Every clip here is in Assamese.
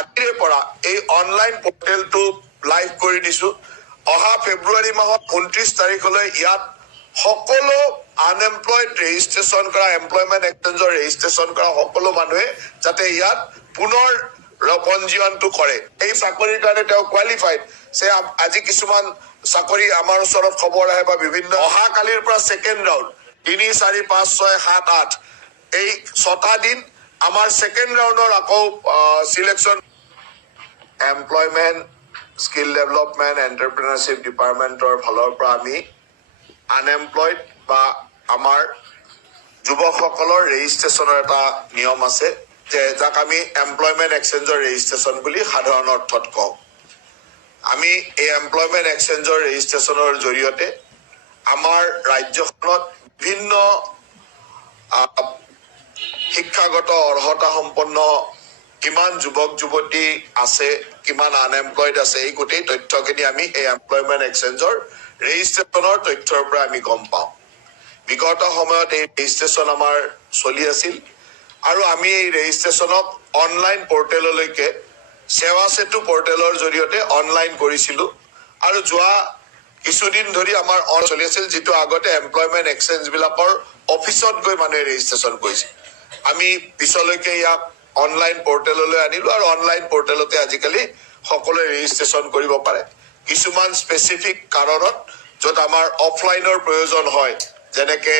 আজিৰে পৰা এই অনলাইন পোৰ্টেলটো লাইভ কৰি দিছো অহা ফেব্ৰুৱাৰী মাহত 29 তাৰিখলৈ ইয়াত সকলো আনএমপ্লয়েড ৰেজিষ্ট্ৰেচন কৰা এমপ্লয়মেন্ট এক্সচেঞ্জৰ ৰেজিষ্ট্ৰেচন কৰা সকলো মানুহে যাতে ইয়াত পুনৰ পঞ্জীয়নটো কৰে এই চাকৰিৰ কাৰণে তেওঁ কোৱালিফাইড সে আজি কিছুমান চাকৰি আমাৰ ওচৰত খবৰ আহে বা বিভিন্ন অহা কালিৰ পৰা সেকেন্ড ৰাউন্ড 3 4 5 6 7 8 এই 6টা দিন আমাৰ সেকেন্ড ৰাউন্ডৰ আকৌ সিলেকশন এমপ্লয়মেন্ট স্কিল ডেভেলপমেন্ট এন্টাৰপ্ৰেনাৰশিপ ডিপাৰ্টমেন্টৰ ফালৰ পৰা আমি আনএমপ্লয়েড বা আমাৰ যুৱকসকলৰ ৰেজিষ্ট্ৰেচনৰ এটা নিয়ম আছে যে যাক আমি এমপ্লয়মেন্ট এক্সচেঞ্জৰ ৰেজিষ্ট্ৰেচন বুলি সাধাৰণ অৰ্থত কওঁ আমি এই এমপ্লয়মেন্ট এক্সচেঞ্জৰ ৰেজিষ্ট্ৰেচনৰ জৰিয়তে আমাৰ ৰাজ্যখনত বিভিন্ন শিক্ষাগত অৰ্হতা সম্পন্ন কিমান যুৱক যুৱতী আছে কিমান আনএমপ্লয়েড আছে এই গোটেই তথ্যখিনি আমি এই এমপ্লয়মেন্ট এক্সচেঞ্জৰ ৰেজিষ্ট্ৰেচনৰ তথ্যৰ পৰা আমি গম পাওঁ বিগত সময়ত এই ৰেজিষ্ট্ৰেচন আমাৰ চলি আছিল আৰু আমি এই ৰেজিষ্ট্ৰেচনক অনলাইন পোৰ্টেললৈকে সেৱা সেতু পোৰ্টেলৰ জৰিয়তে অনলাইন কৰিছিলো আৰু যোৱা কিছুদিন ধৰি আমাৰ চলি আছিল যেটো আগতে এমপ্লয়মেন্ট এক্সচেঞ্জ বিলাকৰ অফিচত গৈ মানুহে ৰেজিষ্ট্ৰেচন কৰিছিল আমি পিছলৈকে ইয়াক অনলাইন পোৰ্টেললৈ আনিলো আৰু অনলাইন পোৰ্টেলতে আজিকালি সকলোৱে ৰেজিষ্ট্ৰেচন কৰিব পাৰে কিছুমান স্পেসিফিক কাৰণত যত আমাৰ অফলাইনৰ প্ৰয়োজন হয় যেনেকে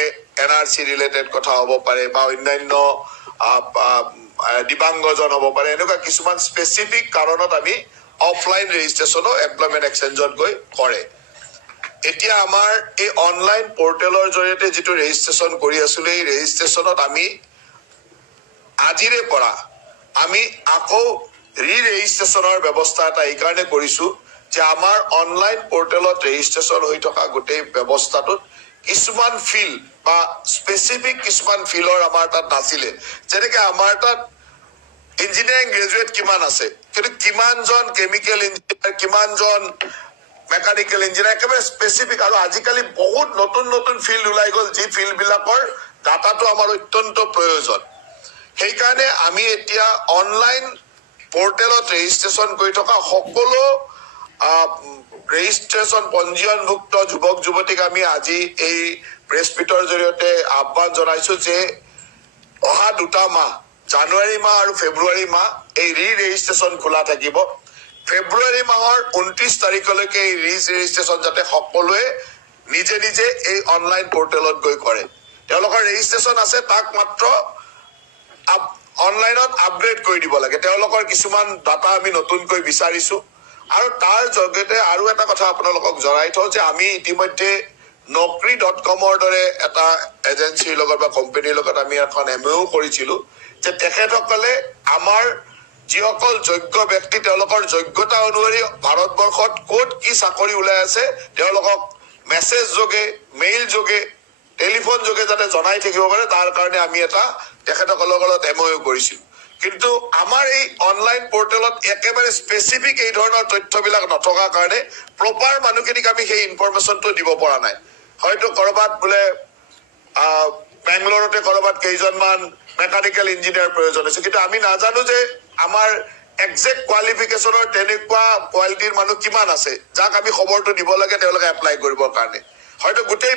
এনআৰসি ৰিলেটেড কথা হ'ব পাৰে বা অন্যান্য দিবাংগজন হ'ব পাৰে এনেকুৱা কিছুমান স্পেসিফিক কাৰণত আমি অফলাইন ৰেজিষ্ট্ৰেচনো এমপ্লয়মেন্ট এক্সচেঞ্জত গৈ কৰে এতিয়া আমাৰ এই অনলাইন পোৰ্টেলৰ জৰিয়তে যেটো ৰেজিষ্ট্ৰেচন কৰি আছিল এই ৰেজিষ্ট্ৰেচনত আমি আজিৰে পৰা আমি আকৌ ৰেজিষ্ট্ৰেচনৰ ব্যৱস্থা এটা এই কাৰণে কৰিছো যে আমাৰ অনলাইন পোৰ্টেলত ৰেজিষ্ট্ৰেচন হৈ থকা গোটেই ব্যৱস্থাটোত কিছুমান ফিল বা স্পেসিফিক কিছুমান ফিলৰ আমাৰ তাত নাছিলে যেনেকে আমাৰ তাত ইঞ্জিনিয়াৰিং গ্ৰেজুৱেট কিমান আছে কিন্তু কিমানজন কেমিকেল ইঞ্জিনিয়াৰ কিমানজন মেকানিকেল ইঞ্জিনিয়াৰ একেবাৰে স্পেসিফিক আৰু আজিকালি বহুত নতুন নতুন ফিল্ড ওলাই গল যি ফিল্ড বিলাকৰ ডাটাটো আমাৰ অত্যন্ত প্ৰয়োজন সেইকাৰণে আমি এতিয়া অনলাইন পোৰ্টেলত ৰেজিষ্ট্ৰেচন কৰি থকা সকলো ৰেজিষ্ট্ৰেচন পঞ্জীয়নভুক্ত যুৱক যুৱতীক আমি আজি এই প্ৰেছ মিটৰ জৰিয়তে আহ্বান জনাইছো যে অহা 2টা মাহ জানুৱাৰী মাহ আৰু ফেব্ৰুৱাৰী মাহ এই ৰেজিষ্ট্ৰেচন খোলা থাকিব ফেব্ৰুৱাৰী মাহৰ 29 তাৰিখলৈকে এই ৰেজিষ্ট্ৰেচন যাতে সকলোৱে নিজে নিজে এই অনলাইন পোৰ্টেলত গৈ কৰে তেওঁলোকৰ ৰেজিষ্ট্ৰেচন আছে তাক মাত্ৰ অনলাইনত আপগ্ৰেড কৰি দিব লাগে তেওঁলোকৰ কিছুমান ডাটা আমি নতুনকৈ বিচাৰিছো আৰু তাৰ জৰিয়তে আৰু এটা কথা আপোনালোকক জনাই থওঁ যে আমি ইতিমধ্যে naukri.com দৰে এটা এজেন্সিৰ লগত বা কোম্পানীৰ লগত আমি এখন এমঅইউ কৰিছিলো যে তেখেতসকলে আমাৰ যিসকল যোগ্য ব্যক্তি তেওঁলোকৰ যোগ্যতা অনুসৰি ভাৰতবৰ্ষত ক'ত কি চাকৰি ওলাই আছে তেওঁলোকক মেছেজ যোগে মেইল যোগে টেলিফোন যোগে যাতে জনাই থাকিব পাৰে তাৰ কাৰণে আমি এটা তেখেতসকলৰ লগত এমঅইউ কৰিছিলো কিন্তু আমাৰ এই অনলাইন পোৰ্টেলত একেবাৰে স্পেসিফিক এই ধৰণৰ তথ্যবিলাক নথকা কাৰণে প্ৰপাৰ মানুহখিনিক আমি সেই ইনফৰমেশনটো দিব পৰা নাই হয়তো কৰবাত বোলে বেংগলৰতে কৰবাত কেইজনমান মেকানিকেল ইঞ্জিনিয়াৰ প্ৰয়োজন আছে কিন্তু আমি নাজানো যে আমাৰ এক্সাক্ট কোৱালিফিকেশনৰ তেনেকুৱা কোৱালিটিৰ মানুহ কিমান আছে যাক আমি খবৰটো দিব লাগে তেওঁলোকে এপ্লাই কৰিবৰ কাৰণে হয়তো গোটেই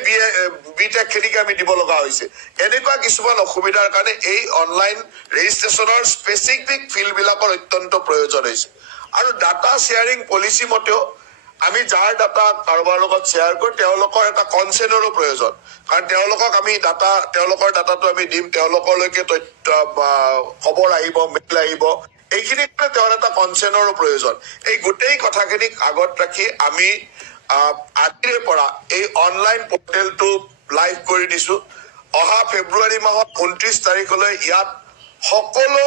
বিটেক খিনিকে আমি দিব লগা হৈছে এনেকুৱা কিছুমান অসুবিধাৰ কাৰণে এই অনলাইন ৰেজিষ্ট্ৰেচনৰ স্পেসিফিক ফিল্ড বিলাকৰ অত্যন্ত প্ৰয়োজন হৈছে আৰু ডাটা শেয়াৰিং পলিচি মতেও আমি যাৰ ডাটা কাৰোবাৰ লগত শেয়াৰ কৰো তেওঁলোকৰ এটা কনসেন্টৰো প্ৰয়োজন কাৰণ তেওঁলোকক আমি তেওঁলোকৰ ডাটাটো আমি দিম তেওঁলোকলৈকে তথ্য খবৰ আহিব মেইল আহিব এইখিনি তেওঁৰ এটা কনসেন্টৰো প্ৰয়োজন এই গোটেই কথাখিনিক আগত ৰাখি আমি আজিৰে পৰা এই অনলাইন পোৰ্টেলটো লাইভ কৰি দিছো অহা ফেব্ৰুৱাৰী মাহত 29 তাৰিখলৈ ইয়াত সকলো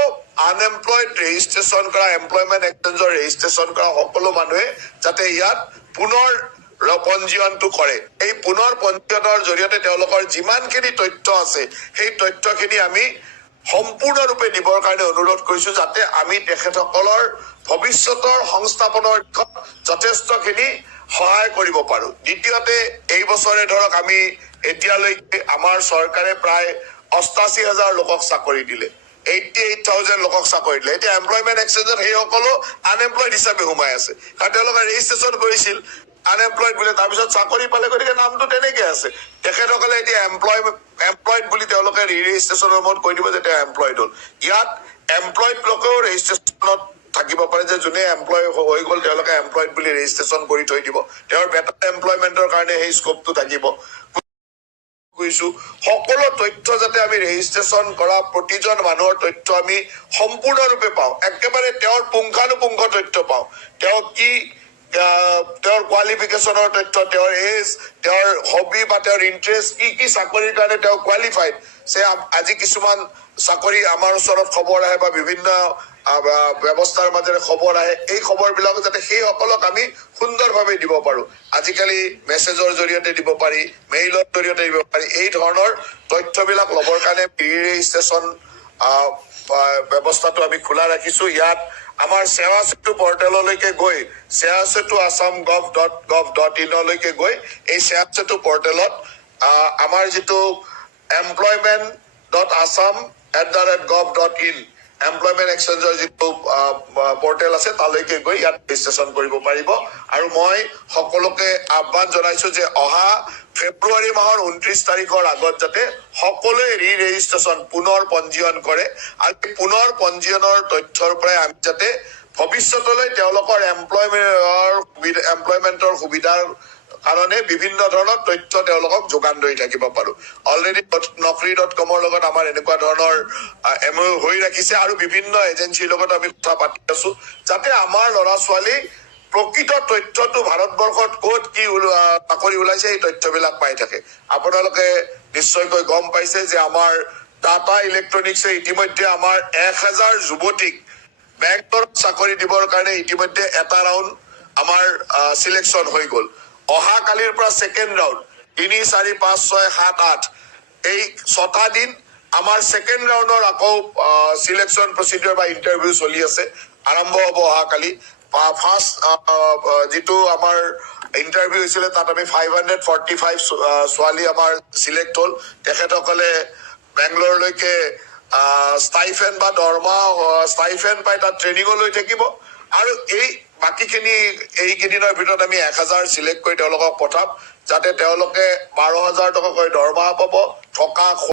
আনএমপ্লয়েড ৰেজিষ্ট্ৰেচন কৰা এমপ্লয়মেন্ট এক্সচেঞ্জৰ ৰেজিষ্ট্ৰেচন কৰা সকলো মানুহে যাতে ইয়াত পুনৰ পঞ্জীয়নটো কৰে এই পুনৰ পঞ্জীয়নৰ জৰিয়তে তেওঁলোকৰ যিমানখিনি তথ্য আছে সেই তথ্যখিনি আমি সম্পূৰ্ণৰূপে দিবৰ কাৰণে অনুৰোধ কৰিছো যাতে আমি তেখেতসকলৰ ভৱিষ্যতৰ সংস্থাপনৰ যথেষ্টখিনি সহায় কৰিব পাৰো দ্বিতীয়তে এই বছৰে ধৰক আমি এতিয়ালৈকে আমাৰ চৰকাৰে প্ৰায় 88,000 লোকক চাকৰি দিলে 88,000 লোকক চাকৰি দিলে। এতিয়া এমপ্লয়মেণ্ট এক্সচেঞ্জত সেইসকলো আনএমপ্লয়ড হিচাপে সোমাই আছে, কাৰণ তেওঁলোকে ৰেজিষ্ট্ৰেশ্যন কৰিছিল আনএমপ্লয়ড বুলি, তাৰপিছত চাকৰি পালে, গতিকে নামটো তেনেকে আছে। তেখেতসকলে এতিয়া এমপ্লয়ড বুলি তেওঁলোকে ৰেজিষ্ট্ৰেশ্যনৰ মত কৈ দিব যে তেওঁ এমপ্লয়ড হ'ল। ইয়াত এমপ্লয়ড লোকেও ৰেজিষ্ট্ৰেশ্যনত থাকিব পাৰে, যে যোনে এমপ্লয় হৈ গ'ল তেওঁলোকে এমপ্লয়ড বুলি ৰেজিষ্ট্ৰেশ্যন কৰি থৈ দিব, তেওঁৰ বেটাৰ এমপ্লয়মেণ্টৰ কাৰণে সেই স্কোপটো থাকিব। কৈছো সকলো তথ্য যাতে আমি ৰেজিষ্ট্ৰেশ্যন কৰা প্ৰতিজন মানুহৰ তথ্য আমি সম্পূৰ্ণৰূপে পাওঁ, একেবাৰে তেওঁৰ পুংখানুপুংখ তথ্য পাওঁ। তেওঁ কি, তেওঁৰ কোৱালিফিকেশ্যনৰ তথ্য, তেওঁৰ এজ, তেওঁৰ হবি বা তেওঁৰ ইণ্টাৰেষ্ট, কি চাকৰিৰ কাৰণে তেওঁ কোৱালিফাইড। আজি কিছুমান চাকৰি আমাৰ ওচৰত খবৰ আহে বা বিভিন্ন ব্যৱস্থাৰ মাজেৰে খবৰ আহে, এই খবৰবিলাক যাতে সেইসকলক আমি সুন্দৰভাৱে দিব পাৰো। আজিকালি মেছেজৰ জৰিয়তে দিব পাৰি, মেইলৰ জৰিয়তে দিব পাৰি। এই ধৰণৰ তথ্যবিলাক ল'বৰ কাৰণে প্ৰি ৰেজিষ্ট্ৰেশ্যন ব্যৱস্থাটো আমি খোলা ৰাখিছো। ইয়াত আমাৰ সেৱা সেতু পৰ্টেললৈকে গৈ sewasetu.assam.gov.in গৈ এই সেৱা সেতু পৰ্টেলত আমাৰ যিটো employment.assam@gov.in এমপ্লয়মেণ্ট এক্সচেঞ্জৰ যিটো পৰ্টেল আছে তালৈকে গৈ ইয়াত ৰেজিষ্ট্ৰেশ্যন কৰিব পাৰিব। আৰু মই সকলোকে আহ্বান জনাইছো যে অহা ফেব্ৰুৱাৰী মাহৰ 29 তাৰিখৰ আগত যাতে সকলোৱে ৰেজিষ্ট্ৰেশ্যন পুনৰ পঞ্জীয়ন কৰে, আৰু পুনৰ পঞ্জীয়নৰ তথ্যৰ পৰাই আমি যাতে ভৱিষ্যতলৈ তেওঁলোকৰ এমপ্লয়মেণ্টৰ সুবিধাৰ কাৰণে বিভিন্ন ধৰণৰ তথ্য তেওঁলোকক যোগান ধৰি থাকিব পাৰো। অলৰেডি naukri.com লগত আমাৰ এনেকুৱা ধৰণৰ MOU হৈ ৰাখিছে, আৰু বিভিন্ন এজেঞ্চিৰ লগত আমি কথা পাতি আছো, যাতে আমাৰ ল'ৰা ছোৱালী প্ৰকৃত তথ্যটো ভাৰতবৰ্ষত ক'ত কি চাকৰি ওলাইছে এই তথ্যবিলাক পাই থাকে। আপোনালোকে নিশ্চয়কৈ গম পাইছে যে আমাৰ টাটা ইলেক্ট্ৰনিক্সে ইতিমধ্যে আমাৰ 1000 যুৱতীক বেংকত চাকৰি দিবৰ কাৰণে ইতিমধ্যে এটা ৰাউণ্ড আমাৰ চিলেকশ্যন হৈ গ'ল। অহা কালিৰ পৰা ছেকেণ্ড ৰাউণ্ড 3, 4, 5, 6, 7, 8 এই 6টা দিন আমাৰ ছেকেণ্ড ৰাউণ্ডৰ আকৌ চিলেকশ্যন প্ৰচিডিউৰ বা ইণ্টাৰভিউ চলি আছে, আৰম্ভ হ'ব অহা কালি। ফাৰ্ষ্ট যিটো আমাৰ ইণ্টাৰভিউ হৈছিলে তাত আমি 545 ছোৱালী আমাৰ চিলেক্ট হ'ল। তেখেতসকলে বেংগলোৰলৈকে ষ্টাইফেন বা দৰমহা ষ্টাইফেন পাই তাত ট্ৰেইনিঙো লৈ থাকিব, আৰু এই বাকীখিনি এইকেইদিনৰ ভিতৰত আমি 1000 চিলেক্ট কৰি তেওঁলোকক পঠাম, যাতে তেওঁলোকে 12,000 টকাকৈ দৰমহা পাব, থকা